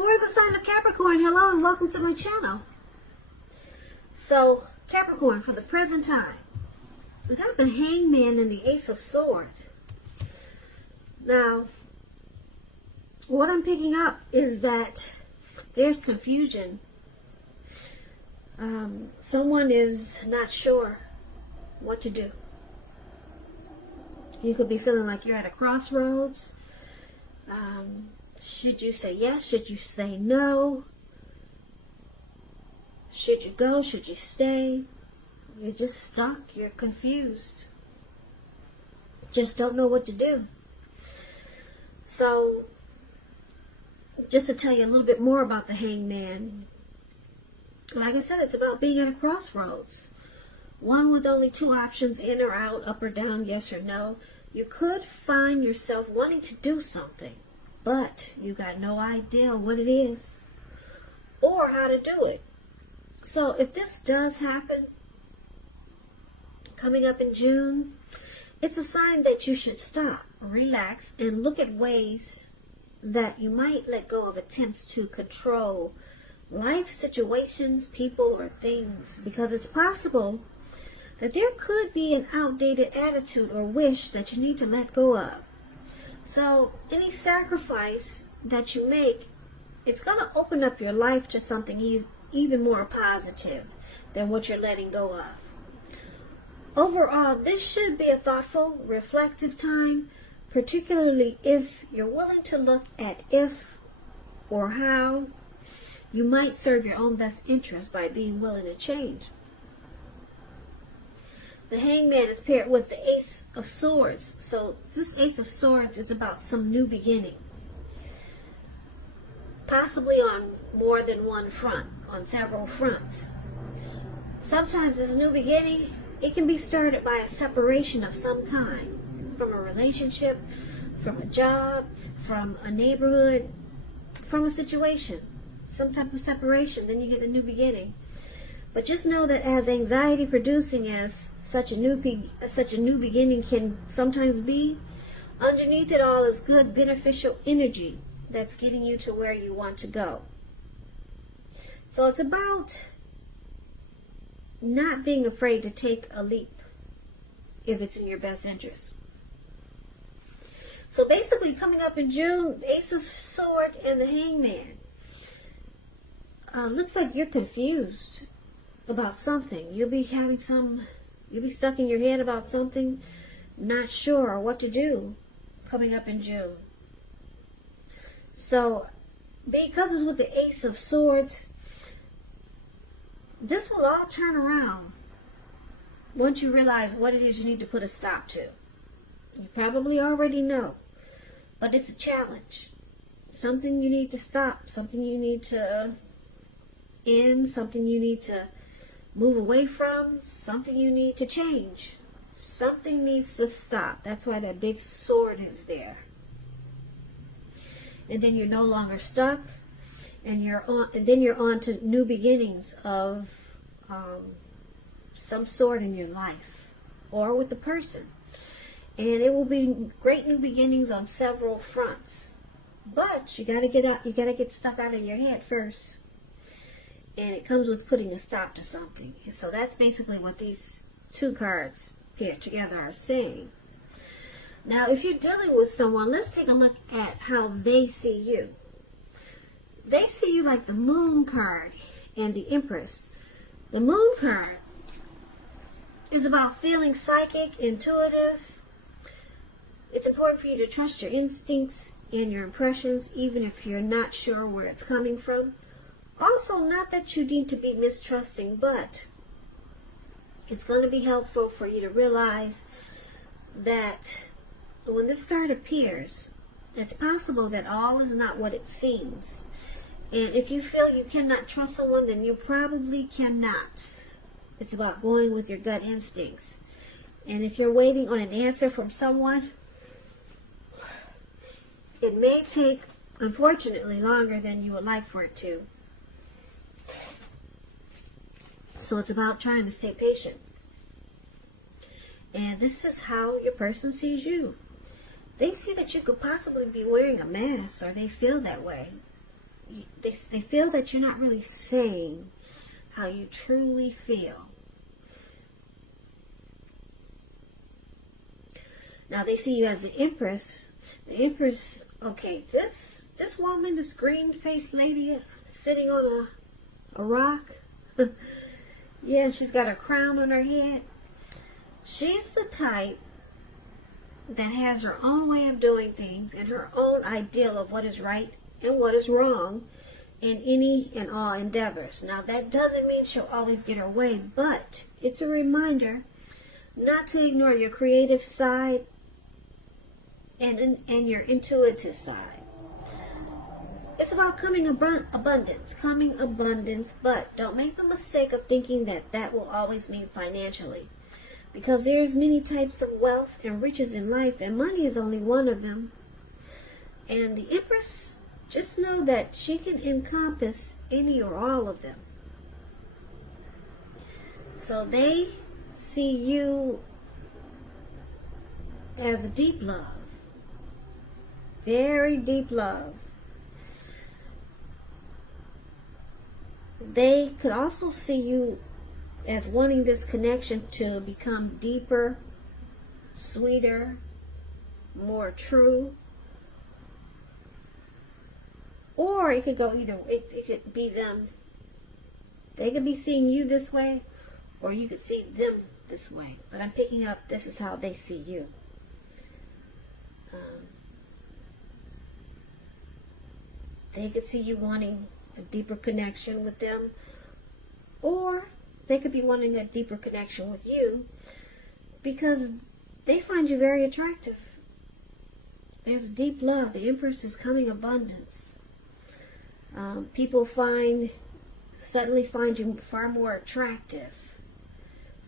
For the sign of Capricorn, hello and welcome to my channel. So, Capricorn, for the present time, we got the Hangman and the Ace of Swords. Now, what I'm picking up is that there's confusion. Someone is not sure what to do. You could be feeling like you're at a crossroads. Should you say yes? Should you say no? Should you go? Should you stay? You're just stuck. You're confused. Just don't know what to do. So, just to tell you a little bit more about the Hangman, like I said, it's about being at a crossroads. One with only two options, in or out, up or down, yes or no. You could find yourself wanting to do something, but you got no idea what it is or how to do it. So if this does happen coming up in June, it's a sign that you should stop, relax, and look at ways that you might let go of attempts to control life situations, people, or things, because it's possible that there could be an outdated attitude or wish that you need to let go of. So any sacrifice that you make, it's going to open up your life to something even more positive than what you're letting go of. Overall, this should be a thoughtful, reflective time, particularly if you're willing to look at if or how you might serve your own best interest by being willing to change. The Hangman is paired with the Ace of Swords. So this Ace of Swords is about some new beginning. Possibly on more than one front, on several fronts. Sometimes this new beginning, it can be started by a separation of some kind. From a relationship, from a job, from a neighborhood, from a situation. Some type of separation, then you get the new beginning. But just know that as anxiety producing as such a new beginning can sometimes be, underneath it all is good beneficial energy that's getting you to where you want to go. So it's about not being afraid to take a leap if it's in your best interest. So basically, coming up in June, Ace of Swords and the Hangman. Looks like you're confused about something. You'll be stuck in your head about something, not sure what to do coming up in June. So, because it's with the Ace of Swords, this will all turn around once you realize what it is you need to put a stop to. You probably already know, but it's a challenge. Something you need to stop, something you need to end, something you need to move away from, something you need to change. Something needs to stop. That's why that big sword is there. And then you're no longer stuck, and then you're on to new beginnings of some sort in your life or with the person. And it will be great new beginnings on several fronts. But you got to get out. You got to get stuff out of your head first. And it comes with putting a stop to something. And so that's basically what these two cards paired together are saying. Now, if you're dealing with someone, let's take a look at how they see you. They see you like the Moon card and the Empress. The Moon card is about feeling psychic, intuitive. It's important for you to trust your instincts and your impressions, even if you're not sure where it's coming from. Also, not that you need to be mistrusting, but it's going to be helpful for you to realize that when this card appears, it's possible that all is not what it seems. And if you feel you cannot trust someone, then you probably cannot. It's about going with your gut instincts. And if you're waiting on an answer from someone, it may take, unfortunately, longer than you would like for it to. So it's about trying to stay patient. And this is how your person sees you. They see that you could possibly be wearing a mask, or they feel that way. they feel that you're not really saying how you truly feel. Now they see you as the Empress. The Empress, okay, this woman, this green-faced lady sitting on a rock. Yeah, she's got a crown on her head. She's the type that has her own way of doing things and her own ideal of what is right and what is wrong in any and all endeavors. Now, that doesn't mean she'll always get her way, but it's a reminder not to ignore your creative side and your intuitive side. It's about coming abundance, but don't make the mistake of thinking that that will always mean financially. Because there's many types of wealth and riches in life, and money is only one of them. And the Empress, just know that she can encompass any or all of them. So they see you as deep love. Very deep love. They could also see you as wanting this connection to become deeper, sweeter, more true. Or it could go either way. It could be them. They could be seeing you this way, or you could see them this way. But I'm picking up, this is how they see you. They could see you wanting a deeper connection with them, or they could be wanting a deeper connection with you because they find you very attractive. There's deep love. The Empress is coming abundance. People suddenly find you far more attractive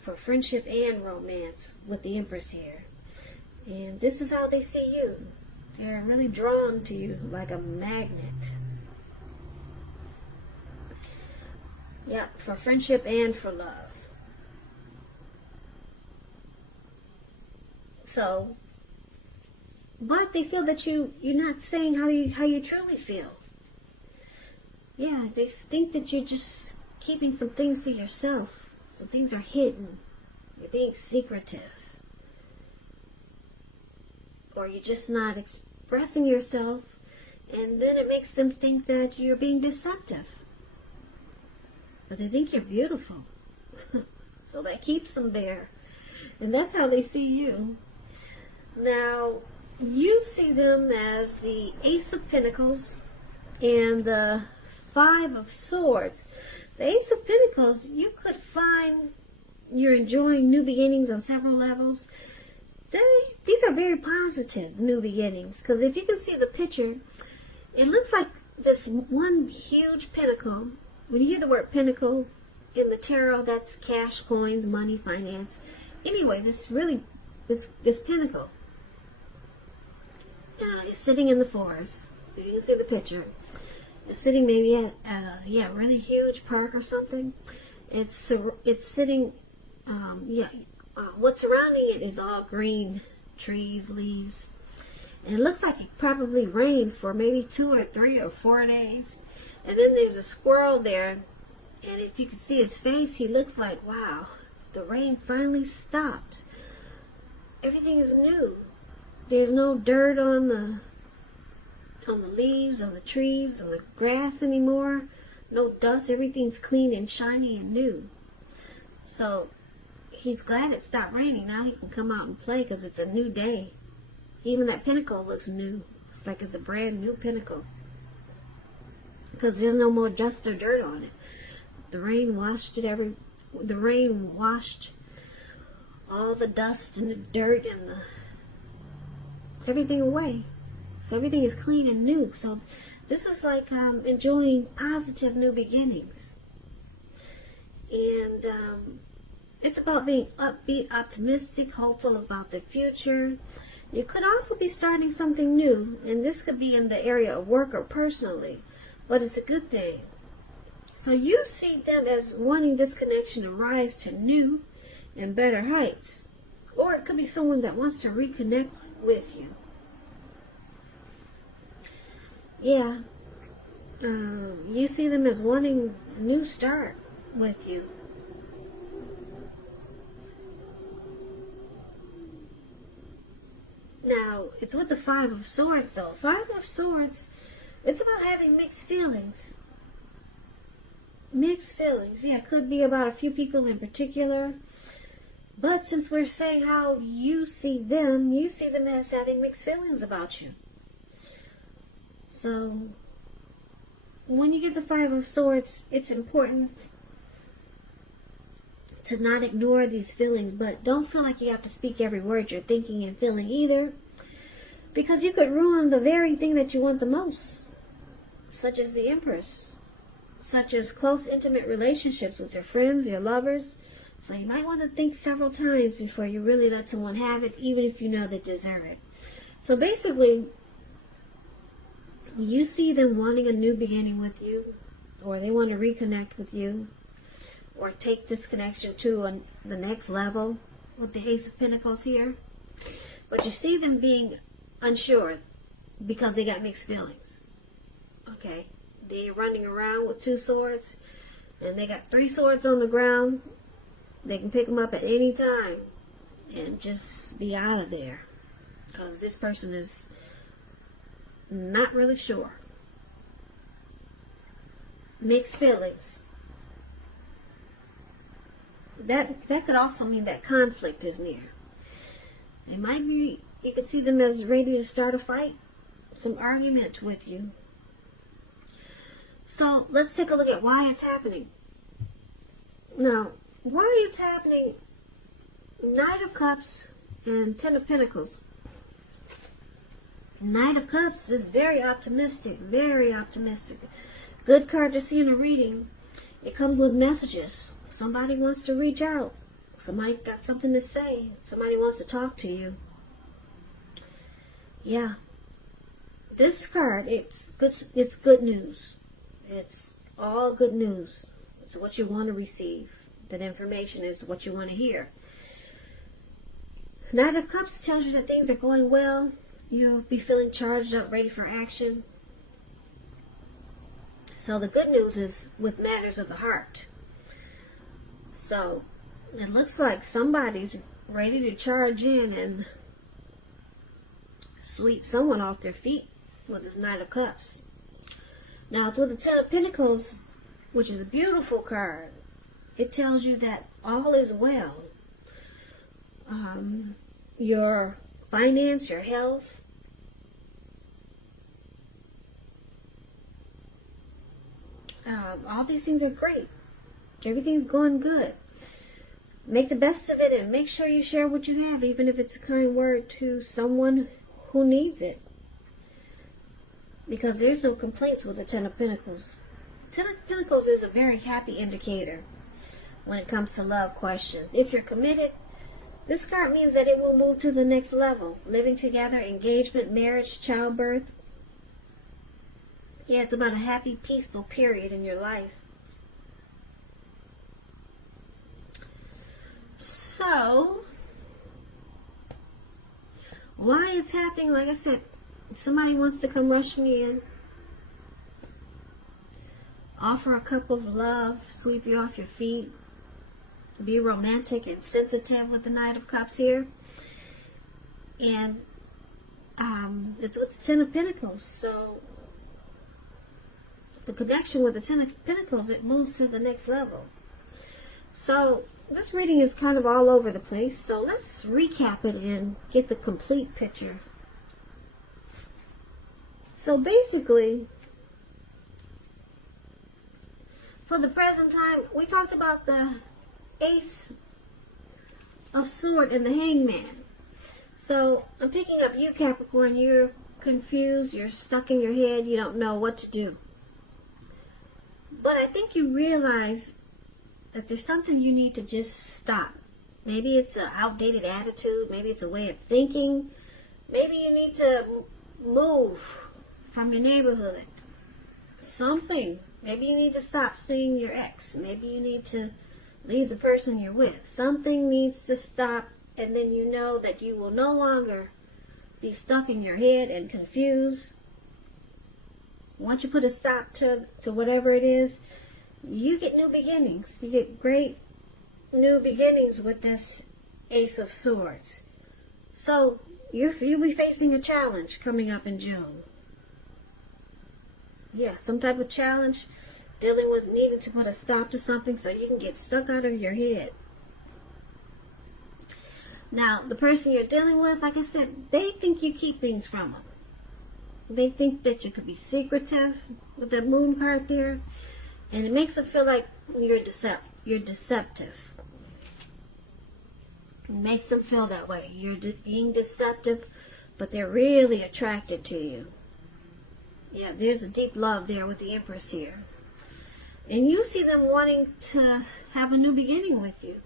for friendship and romance with the Empress here. And this is how they see you. They're really drawn to you like a magnet. Yeah, for friendship and for love. So, but they feel that you're not saying how you truly feel. Yeah, they think that you're just keeping some things to yourself. Some things are hidden. You're being secretive. Or you're just not expressing yourself, and then it makes them think that you're being deceptive. But they think you're beautiful. So that keeps them there. And that's how they see you. Now, you see them as the Ace of Pentacles and the Five of Swords. The Ace of Pentacles, you could find you're enjoying new beginnings on several levels. These are very positive new beginnings. Because if you can see the picture, it looks like this one huge pentacle. When you hear the word pentacle in the tarot, that's cash, coins, money, finance. Anyway, this pentacle is sitting in the forest. If you can see the picture, it's sitting maybe at a really huge park or something. It's sitting, what's surrounding it is all green trees, leaves, and it looks like it probably rained for maybe 2 or 3 or 4 days. And then there's a squirrel there, and if you can see his face, he looks like, wow, the rain finally stopped. Everything is new. There's no dirt on the leaves, on the trees, on the grass anymore. No dust. Everything's clean and shiny and new. So he's glad it stopped raining. Now he can come out and play because it's a new day. Even that pentacle looks new. It's like it's a brand new pentacle. Because there's no more dust or dirt on it. The rain washed all the dust and the dirt and everything away. So everything is clean and new. So this is like enjoying positive new beginnings. And it's about being upbeat, optimistic, hopeful about the future. You could also be starting something new. And this could be in the area of work or personally. But it's a good thing. So you see them as wanting this connection to rise to new and better heights. Or it could be someone that wants to reconnect with you. Yeah. You see them as wanting a new start with you. Now, it's with the Five of Swords, though. Five of Swords, it's about having mixed feelings. Mixed feelings. Yeah, it could be about a few people in particular. But since we're saying how you see them as having mixed feelings about you. So, when you get the Five of Swords, it's important to not ignore these feelings, but don't feel like you have to speak every word you're thinking and feeling either, because you could ruin the very thing that you want the most, such as the Empress, such as close, intimate relationships with your friends, your lovers. So you might want to think several times before you really let someone have it, even if you know they deserve it. So basically, you see them wanting a new beginning with you, or they want to reconnect with you, or take this connection to the next level with the Ace of Pentacles here. But you see them being unsure because they got mixed feelings. Okay, they're running around with two swords, and they got three swords on the ground. They can pick them up at any time and just be out of there, because this person is not really sure. Mixed feelings. That could also mean that conflict is near. It might be, you could see them as ready to start a fight, some argument with you. So let's take a look at why it's happening. Now, why it's happening, Knight of Cups and Ten of Pentacles. Knight of Cups is very optimistic, very optimistic. Good card to see in a reading. It comes with messages. Somebody wants to reach out. Somebody got something to say. Somebody wants to talk to you. Yeah. This card, it's good news. It's all good news. It's what you want to receive. That information is what you want to hear. Knight of Cups tells you that things are going well. You'll be feeling charged up, ready for action. So the good news is with matters of the heart. So it looks like somebody's ready to charge in and sweep someone off their feet with this Knight of Cups. Now it's with the Ten of Pentacles, which is a beautiful card. It tells you that all is well. Your finance, your health, all these things are great. Everything's going good. Make the best of it and make sure you share what you have, even if it's a kind word to someone who needs it. Because there's no complaints with the Ten of Pentacles. Ten of Pentacles is a very happy indicator when it comes to love questions. If you're committed, this card means that it will move to the next level. Living together, engagement, marriage, childbirth. Yeah, it's about a happy, peaceful period in your life. So, why it's happening, like I said, somebody wants to come rushing in, offer a cup of love, sweep you off your feet, be romantic and sensitive with the Knight of Cups here. And it's with the Ten of Pentacles. So the connection with the Ten of Pentacles, it moves to the next level. So this reading is kind of all over the place. So let's recap it and get the complete picture. So basically, for the present time, we talked about the Ace of Swords and the Hangman. So I'm picking up you, Capricorn. You're confused. You're stuck in your head. You don't know what to do. But I think you realize that there's something you need to just stop. Maybe it's an outdated attitude. Maybe it's a way of thinking. Maybe you need to move from your neighborhood. Something. Maybe you need to stop seeing your ex. Maybe you need to leave the person you're with. Something needs to stop, and then you know that you will no longer be stuck in your head and confused. once you put a stop to whatever it is, you get new beginnings. You get great new beginnings with this Ace of Swords. So you'll be facing a challenge coming up in June. Yeah, some type of challenge dealing with needing to put a stop to something so you can get stuck out of your head. Now, the person you're dealing with, like I said, they think you keep things from them. They think that you could be secretive with that moon card there. And it makes them feel like you're deceptive. It makes them feel that way. You're being deceptive, but they're really attracted to you. Yeah, there's a deep love there with the Empress here. And you see them wanting to have a new beginning with you.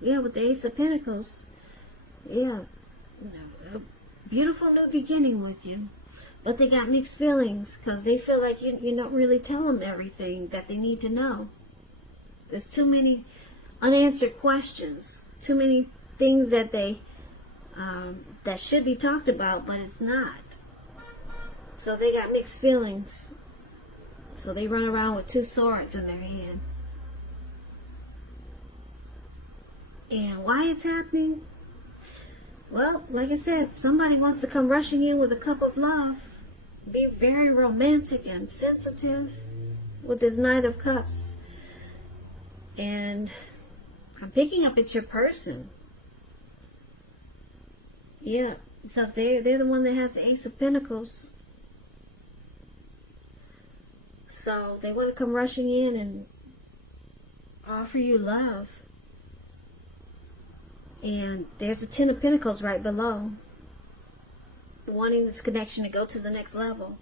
Yeah, with the Ace of Pentacles. Yeah, a beautiful new beginning with you. But they got mixed feelings because they feel like you don't really tell them everything that they need to know. There's too many unanswered questions. Too many things that they that should be talked about, but it's not. So they got mixed feelings. So they run around with two swords in their hand. And why it's happening? Well, like I said, somebody wants to come rushing in with a cup of love. Be very romantic and sensitive with this Knight of Cups. And I'm picking up it's your person. Yeah, because they're the one that has the Ace of Pentacles. So they want to come rushing in and offer you love. And there's a Ten of Pentacles right below. Wanting this connection to go to the next level.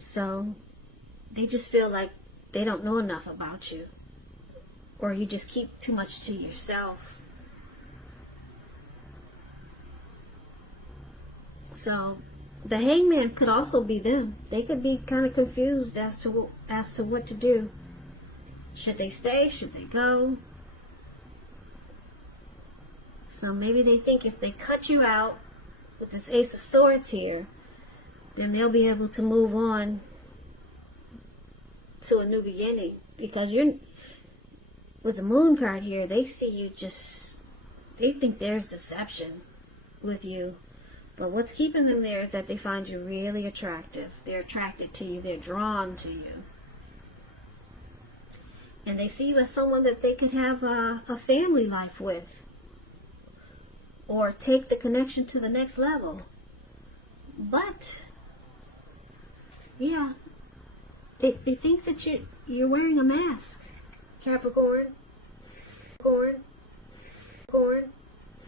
So they just feel like they don't know enough about you. Or you just keep too much to yourself. So the Hangman could also be them. They could be kind of confused as to what to do. Should they stay? Should they go? So maybe they think if they cut you out with this Ace of Swords here, then they'll be able to move on to a new beginning. Because you're with the Moon card here, they see you they think there's deception with you. But what's keeping them there is that they find you really attractive. They're attracted to you. They're drawn to you. And they see you as someone that they could have a family life with. Or take the connection to the next level. But, yeah, they think that you're wearing a mask, Capricorn.